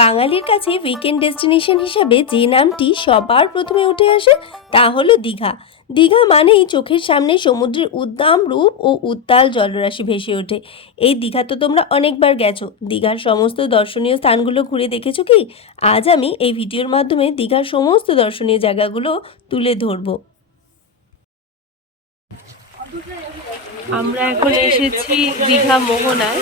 বাঙালির কাছে weekend destination হিসাবে যে নামটি সবার প্রথমে উঠে আসে তা হলো দীঘা। দীঘা মানেই চোখের সামনে সমুদ্রের উদ্দাম রূপ ও উত্তাল জলরাশি ভেসে ওঠে। এই দীঘা তো তোমরা অনেকবার গেছো, দীঘার সমস্ত দর্শনীয় স্থানগুলো ঘুরে দেখেছো কি? আজ আমি এই ভিডিওর মাধ্যমে দীঘার সমস্ত দর্শনীয় জায়গাগুলো তুলে ধরবো। আমরা এখন এসেছি দীঘা মোহনায়।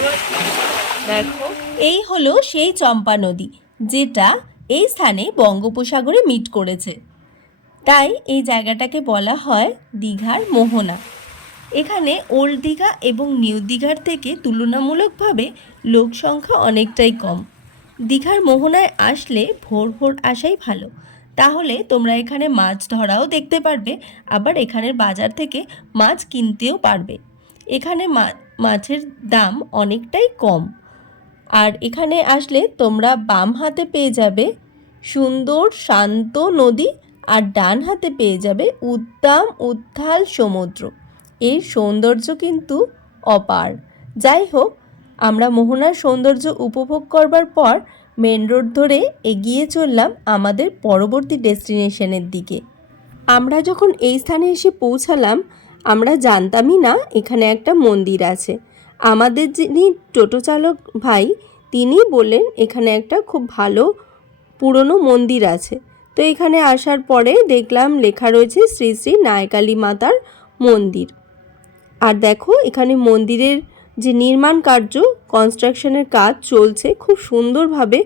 দেখো, এই হলো সেই চম্পা নদী যেটা এই স্থানে বঙ্গোপসাগরে মিট করেছে, তাই এই জায়গাটাকে বলা হয় দীঘার মোহনা। এখানে ওল্ড দীঘা এবং নিউ দীঘার থেকে তুলনামূলকভাবে লোক সংখ্যা অনেকটাই কম। দীঘার মোহনায় আসলে ভোর ভোর আসাই ভালো, তাহলে তোমরা এখানে মাছ ধরাও দেখতে পারবে, আবার এখানের বাজার থেকে মাছ কিনতেও পারবে। এখানে মাছের দাম অনেকটাই কম। আর এখানে আসলে তোমরা বাম হাতে পেয়ে যাবে সুন্দর শান্ত নদী, আর ডান হাতে পেয়ে যাবে উদ্দাম উত্তাল সমুদ্র। এর সৌন্দর্য কিন্তু অপার। যাই হোক, আমরা মোহনার সৌন্দর্য উপভোগ করবার পর মেন রোড ধরে এগিয়ে চললাম আমাদের পরবর্তী ডেস্টিনেশনের দিকে। আমরা যখন এই স্থানে এসে পৌঁছালাম, আমরা জানতামই না এখানে একটা মন্দির আছে। আমাদের যিনি টোটো চালক ভাই, তিনি বললেন এখানে একটা খুব ভালো পুরনো মন্দির আছে। তো এখানে আসার পরে দেখলাম লেখা রয়েছে শ্রী শ্রী নায়কালী মাতার মন্দির। আর দেখো, এখানে মন্দিরের যে নির্মাণ কার্য, কনস্ট্রাকশনের কাজ চলছে, খুব সুন্দরভাবে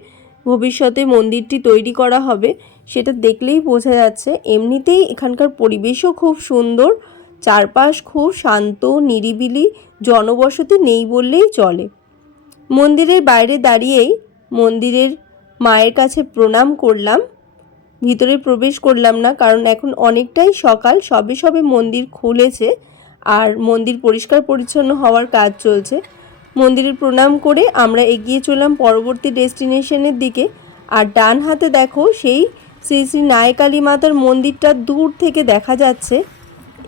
ভবিষ্যতে মন্দিরটি তৈরি করা হবে সেটা দেখলেই বোঝা যাচ্ছে। এমনিতেই এখানকার পরিবেশও খুব সুন্দর, চারপাশ খুব শান্ত নিরিবিলি, জনবসতি নেই বললেই চলে। মন্দিরের বাইরে দাঁড়িয়েই মন্দিরের মায়ের কাছে প্রণাম করলাম। ভিতরে প্রবেশ করলাম না, কারণ এখন অনেকটাই সকাল, সবে সবে মন্দির খুলেছে আর মন্দির পরিষ্কার পরিচ্ছন্ন হওয়ার কাজ চলছে। মন্দিরের প্রণাম করে আমরা এগিয়ে চললাম পরবর্তী ডেস্টিনেশনের দিকে। আর ডান হাতে দেখো সেই শ্রী শ্রী নায়কালী মাতার মন্দিরটা দূর থেকে দেখা যাচ্ছে।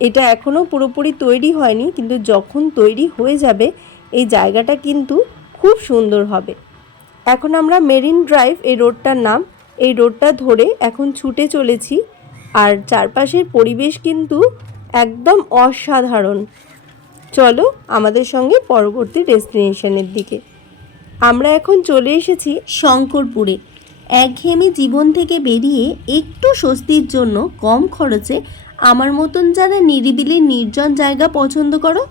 এটা এখনও পুরোপুরি তৈরি হয়নি, কিন্তু যখন তৈরি হয়ে যাবে এই জায়গাটা কিন্তু খুব সুন্দর হবে। এখন আমরা মেরিন ড্রাইভ, এই রোডটার নাম, এই রোডটা ধরে এখন ছুটে চলেছি। আর চারপাশের পরিবেশ কিন্তু একদম অসাধারণ। চলো আমাদের সঙ্গে পরবর্তী ডেস্টিনেশনের দিকে। আমরা এখন চলে এসেছি শঙ্করপুরে। একঘেয়েমি জীবন থেকে বেরিয়ে একটু স্বস্তির জন্য কম খরচে আমার মতন যারা নিরিবিলি নির্জন জায়গা পছন্দ করো,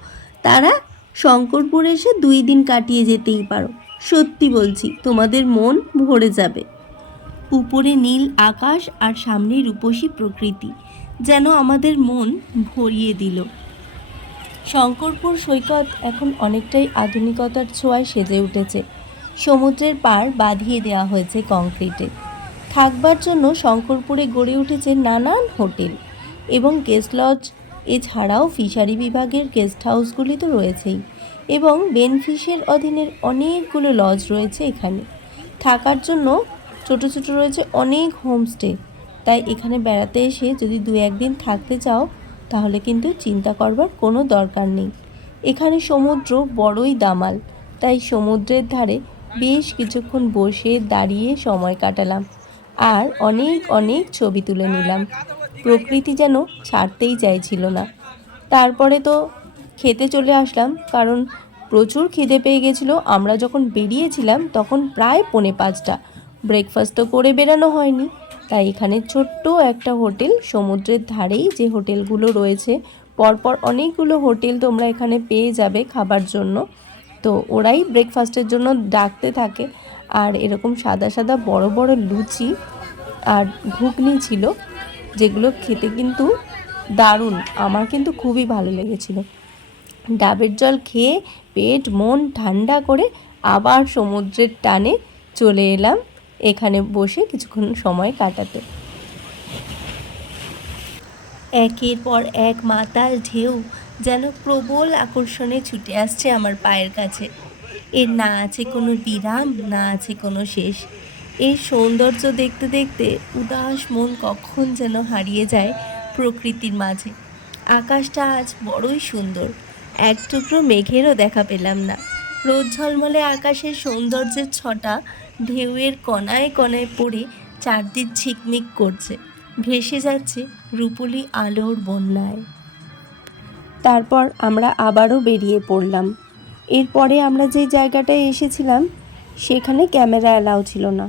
তারা শঙ্করপুর এসে 2 দিন কাটিয়ে যেতেই পারো। সত্যি বলছি, তোমাদের মন ভরে যাবে। উপরে নীল আকাশ আর সামনে রূপসী প্রকৃতি যেন আমাদের মন ভরিয়ে দিল। শঙ্করপুর সৈকত এখন অনেকটাই আধুনিকতার ছোঁয়ায় সেজে উঠেছে। সমুদ্রের পাড় বাঁধিয়ে দেওয়া হয়েছে কংক্রিটে। থাকবার জন্য শঙ্করপুরে গড়ে উঠেছে নানান হোটেল এবং গেস্ট লজ। এছাড়াও ফিশারি বিভাগের গেস্ট হাউসগুলি তো রয়েছেই, এবং বেনফিশের অধীনের অনেকগুলো লজ রয়েছে এখানে। থাকার জন্য ছোট ছোট রয়েছে অনেক হোমস্টে। তাই এখানে বেড়াতে এসে যদি 2-1 দিন থাকতে চাও, তাহলে কিন্তু চিন্তা করবার কোনো দরকার নেই। এখানে সমুদ্র বড়ই দামাল, তাই সমুদ্রের ধারে বেশ কিছুক্ষণ বসে দাঁড়িয়ে সময় কাটালাম আর অনেক অনেক ছবি তুলে নিলাম। প্রকৃতি যেন ছাড়তেই চাইছিল না। তারপরে তো খেতে চলে আসলাম, কারণ প্রচুর খিদে পেয়ে গেছিলো। আমরা যখন বেরিয়েছিলাম তখন প্রায় 4:45। ব্রেকফাস্ট তো করে বেরানো হয়নি, তাই এখানে ছোট্ট একটা হোটেল, সমুদ্রের ধারেই যে হোটেলগুলো রয়েছে, পরপর অনেকগুলো হোটেল তোমরা এখানে পেয়ে যাবে খাবার জন্য। তো ওরাই ব্রেকফাস্টের জন্য ডাকতে থাকে। আর এরকম সাদা সাদা বড় বড় লুচি আর ঘুগনি ছিল, যেগুলো খেতে কিন্তু দারুণ। আমার কিন্তু খুবই ভালো লেগেছিল। ডাবের জল খেয়ে পেট মন ঠান্ডা করে আবার সমুদ্রের টানে চলে এলাম এখানে বসে কিছুক্ষণ সময় কাটাতে। একের পর এক মাতাল ঢেউ যেন প্রবল আকর্ষণে ছুটে আসছে আমার পায়ের কাছে। এর না আছে কোনো বিরাম, না আছে কোনো শেষ। এই সৌন্দর্য দেখতে দেখতে উদাস মন কখন যেন হারিয়ে যায় প্রকৃতির মাঝে। আকাশটা আজ বড়ই সুন্দর, এক টুকরো মেঘেরও দেখা পেলাম না। রোদ ঝলমলে আকাশের সৌন্দর্যের ছটা ঢেউয়ের কণায় কণায় পড়ে চারদিক ঝিকমিক করছে, ভেসে যাচ্ছে রূপলি আলোর বন্যায়। তারপর আমরা আবারও বেরিয়ে পড়লাম। এরপরে আমরা যে জায়গাটায় এসেছিলাম সেখানে ক্যামেরা অ্যালাউ ছিল না।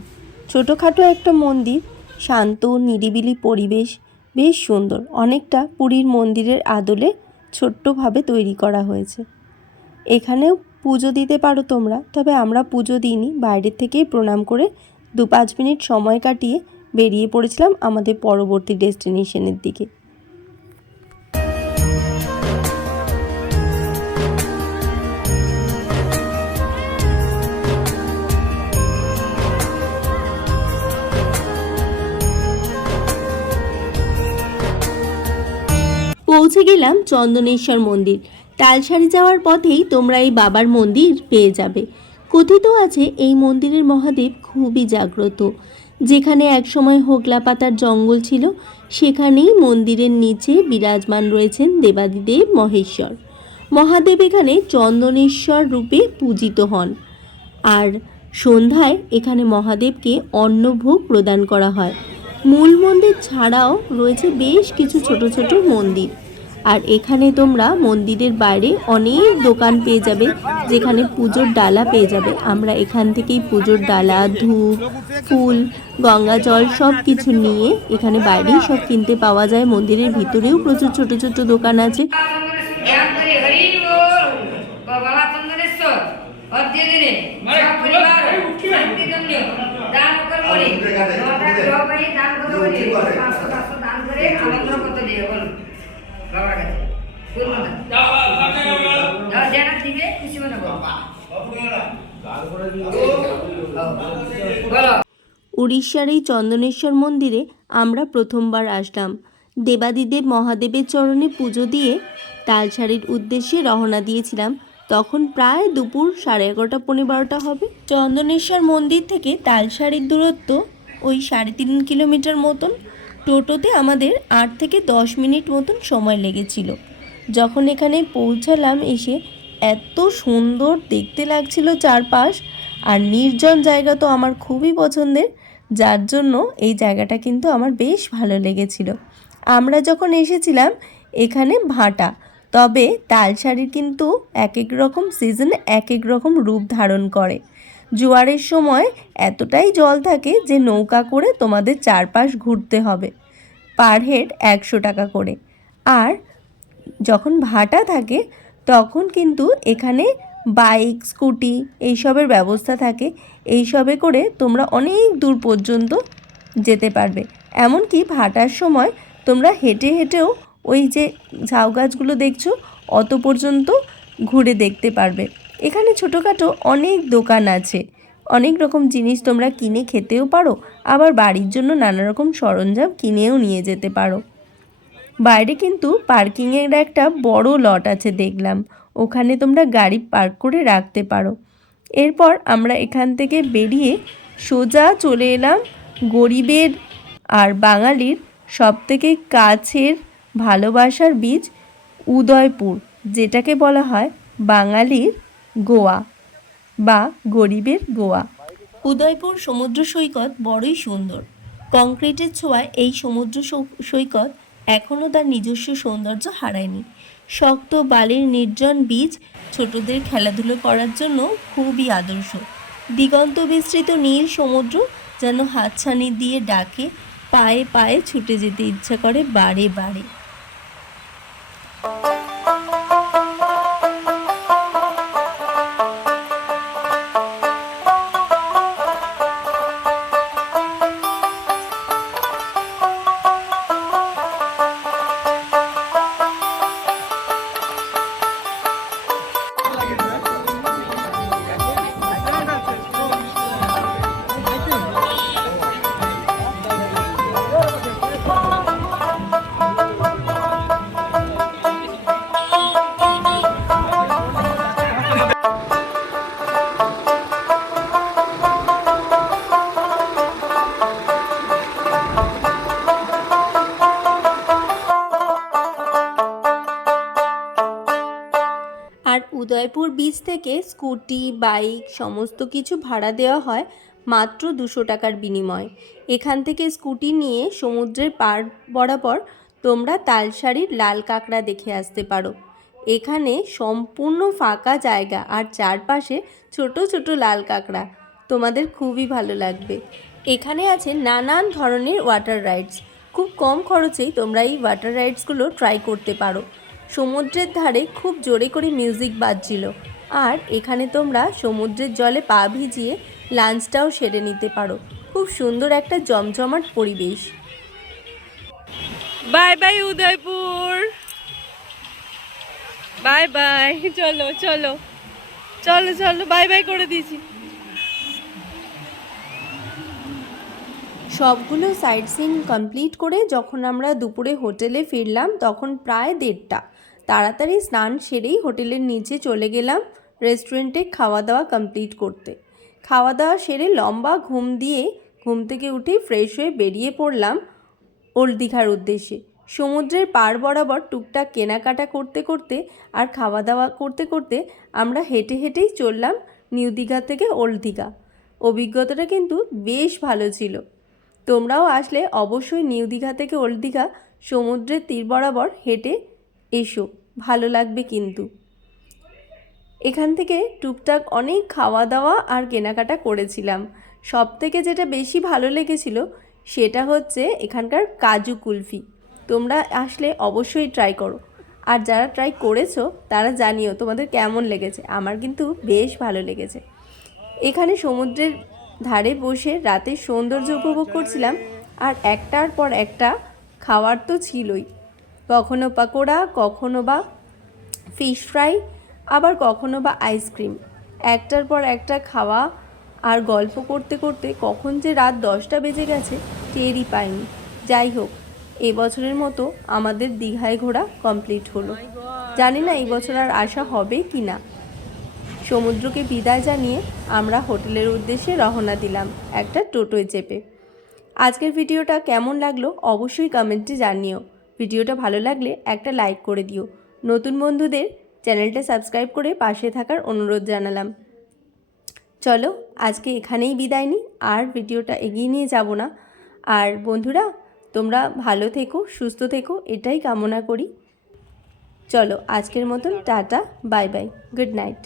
ছোটোখাটো একটা মন্দির, শান্ত নিরিবিলি পরিবেশ, বেশ সুন্দর, অনেকটা পুরীর মন্দিরের আদলে ছোট্টভাবে তৈরি করা হয়েছে। এখানেও পুজো দিতে পারো তোমরা, তবে আমরা পুজো দিইনি, বাইরের থেকেই প্রণাম করে 2-5 মিনিট সময় কাটিয়ে বেরিয়ে পড়েছিলাম আমাদের পরবর্তী ডেস্টিনেশনের দিকে। পৌঁছে গেলাম চন্দনেশ্বর মন্দির। তালসারি যাওয়ার পথেই তোমরা এই বাবার মন্দির পেয়ে যাবে। কথিত আছে এই মন্দিরের মহাদেব খুবই জাগ্রত। যেখানে একসময় হোগলা পাতার জঙ্গল ছিল, সেখানেই মন্দিরের নিচে বিরাজমান রয়েছেন দেবাদিদেব মহেশ্বর। মহাদেব এখানে চন্দনেশ্বর রূপে পূজিত হন। আর সন্ধ্যায় এখানে মহাদেবকে অন্নভোগ প্রদান করা হয়। মূল মন্দির ছাড়াও রয়েছে বেশ কিছু ছোট ছোট মন্দির। আর এখানে তোমরা মন্দিরের বাইরে অনেক দোকান পেয়ে যাবে, যেখানে পুজোর ডালা পেয়ে যাবে। আমরা এখান থেকেই পুজোর ডালা, ধূপ, ফুল, গঙ্গা জল সব কিছু নিয়ে এখানে বাইরেই সব কিনতে পাওয়া যায়। মন্দিরের ভিতরেও প্রচুর ছোট ছোট দোকান আছে। উড়িষ্যার এই চন্দনেশ্বর মন্দিরে আমরা প্রথমবার আসলাম। দেবাদিদেব মহাদেবের চরণে পুজো দিয়ে তালসারির উদ্দেশ্যে রওনা দিয়েছিলাম। তখন প্রায় দুপুর 11:30-12টা হবে। চন্দনেশ্বর মন্দির থেকে তালসারির দূরত্ব ওই 3.5 কিলোমিটার মতন। টোটোতে আমাদের 8 থেকে 10 মিনিট মতন সময় লেগেছিল। যখন এখানে পৌঁছালাম, এসে এত সুন্দর দেখতে লাগছিল চারপাশ, আর নির্জন জায়গা তো আমার খুবই পছন্দের, যার জন্য এই জায়গাটা কিন্তু আমার বেশ ভালো লেগেছিল। আমরা যখন এসেছিলাম এখানে ভাটা, তবে তালসারির কিন্তু এক এক রকম সিজনে এক এক রকম রূপ ধারণ করে। জোয়ারের সময় এতটাই জল থাকে যে নৌকা করে তোমাদের চারপাশ ঘুরতে হবে, পার হেড 100 টাকা করে। আর যখন ভাটা থাকে তখন কিন্তু এখানে বাইক, স্কুটি এইসবের ব্যবস্থা থাকে। এইসবে করে তোমরা অনেক দূর পর্যন্ত যেতে পারবে। এমনকি ভাটার সময় তোমরা হেঁটে হেঁটেও ওই যে ঝাউ গাছগুলো দেখছো অত পর্যন্ত ঘুরে দেখতে পারবে। এখানে ছোটোখাটো অনেক দোকান আছে, অনেক রকম জিনিস তোমরা কিনে খেতেও পারো, আবার বাড়ির জন্য নানা রকম সরঞ্জাম কিনেও নিয়ে যেতে পারো। বাইরে কিন্তু পার্কিংয়ের একটা বড় লট আছে দেখলাম, ওখানে তোমরা গাড়ি পার্ক করে রাখতে পারো। এরপর আমরা এখান থেকে বেরিয়ে সোজা চলে এলাম গরিবের আর বাঙালির সবথেকে কাছের ভালোবাসার বীজ উদয়পুর, যেটাকে বলা হয় বাঙালির গোয়া বা গরিবের গোয়া। উদয়পুর সমুদ্র সৈকত বড়ই সুন্দর। কংক্রিটের ছোঁয়ায় এই সমুদ্র সৈকত এখনও তার নিজস্ব সৌন্দর্য হারায়নি। শক্ত বালির নির্জন বীচ ছোটদের খেলাধুলো করার জন্য খুবই আদর্শ। দিগন্ত বিস্তৃত নীল সমুদ্র যেন হাতছানি দিয়ে ডাকে, পায়ে পায়ে ছুটে যেতে ইচ্ছা করে বারে বারে। থেকে স্কুটি, বাইক সমস্ত কিছু ভাড়া দেওয়া হয় মাত্র 200 টাকার বিনিময়ে। এখান থেকে স্কুটি নিয়ে সমুদ্রের পাড় বরাবর তোমরা তালসারির লাল কাঁকড়া দেখে আসতে পারো। এখানে সম্পূর্ণ ফাঁকা জায়গা আর চারপাশে ছোট ছোট লাল কাঁকড়া, তোমাদের খুবই ভালো লাগবে। এখানে আছে নানান ধরনের ওয়াটার রাইডস। খুব কম খরচেই তোমরা এই ওয়াটার রাইডসগুলো ট্রাই করতে পারো। সমুদ্রের ধারে খুব জোরে করে মিউজিক বাজছিল, আর এখানে তোমরা সমুদ্রের জলে পা ভিজিয়ে লাঞ্চটাও সেরে নিতে পারো। খুব সুন্দর একটা জমজমাট পরিবেশ। Bye bye Udaipur, bye bye. চলো চলো চলো চলো, বাই বাই করে দিয়েছি। সবগুলো সাইট সিন কমপ্লিট করে যখন আমরা দুপুরে হোটেলে ফিরলাম তখন প্রায় 1:30। তাড়াতাড়ি স্নান সেরেই হোটেলের নিচে চলে গেলাম রেস্টুরেন্টে খাওয়া দাওয়া কমপ্লিট করতে। খাওয়া দাওয়া সেরে লম্বা ঘুম দিয়ে ঘুম থেকে উঠে ফ্রেশ হয়ে বেরিয়ে পড়লাম ওল্ড দীঘার উদ্দেশ্যে। সমুদ্রের পাড় বরাবর টুকটাক কেনাকাটা করতে করতে আর খাওয়া দাওয়া করতে করতে আমরা হেঁটে হেঁটেই চললাম নিউ দীঘা থেকে ওল্ড দীঘা। অভিজ্ঞতাটা কিন্তু বেশ ভালো ছিল। তোমরাও আসলে অবশ্যই নিউ দীঘা থেকে ওল্ড দীঘা সমুদ্রের তীর বরাবর হেঁটে এসো, ভালো লাগবে কিন্তু। এখান থেকে টুকটাক অনেক খাওয়া দাওয়া আর কেনাকাটা করেছিলাম। সব থেকে যেটা বেশি ভালো লেগেছিল সেটা হচ্ছে এখানকার কাজু কুলফি। তোমরা আসলে অবশ্যই ট্রাই করো, আর যারা ট্রাই করেছো তারা জানিও তোমাদের কেমন লেগেছে। আমার কিন্তু বেশ ভালো লেগেছে। এখানে সমুদ্রের ধারে বসে রাতের সৌন্দর্য উপভোগ করছিলাম, আর একটার পর একটা খাওয়ার তো ছিলই। কখনো পাকোড়া, কখনো বা ফিশ ফ্রাই, আবার কখনো বা আইসক্রিম। একটার পর একটা খাওয়া আর গল্প করতে করতে কখন যে রাত 10টা বেজে গেছে টেরই পাইনি। যাই হোক, এবছরের মতো আমাদের দীঘায় ঘোরা কমপ্লিট হলো। জানি না এই বছর আর আসা হবে কি না। সমুদ্রকে বিদায় জানিয়ে আমরা হোটেলের উদ্দেশ্যে রওনা দিলাম একটা টোটোয় চেপে। আজকের ভিডিওটা কেমন লাগলো অবশ্যই কমেন্টে জানিও। ভিডিওটা ভালো লাগলে একটা লাইক করে দিও। নতুন বন্ধুদের চ্যানেলটা সাবস্ক্রাইব করে পাশে থাকার অনুরোধ জানালাম। চলো আজকে এখানেই বিদায় নিই, আর ভিডিওটা এগিয়ে নিয়ে যাব না। আর বন্ধুরা, তোমরা ভালো থেকো, সুস্থ থেকো, এটাই কামনা করি। চলো আজকের মতন tata, bye bye, good night.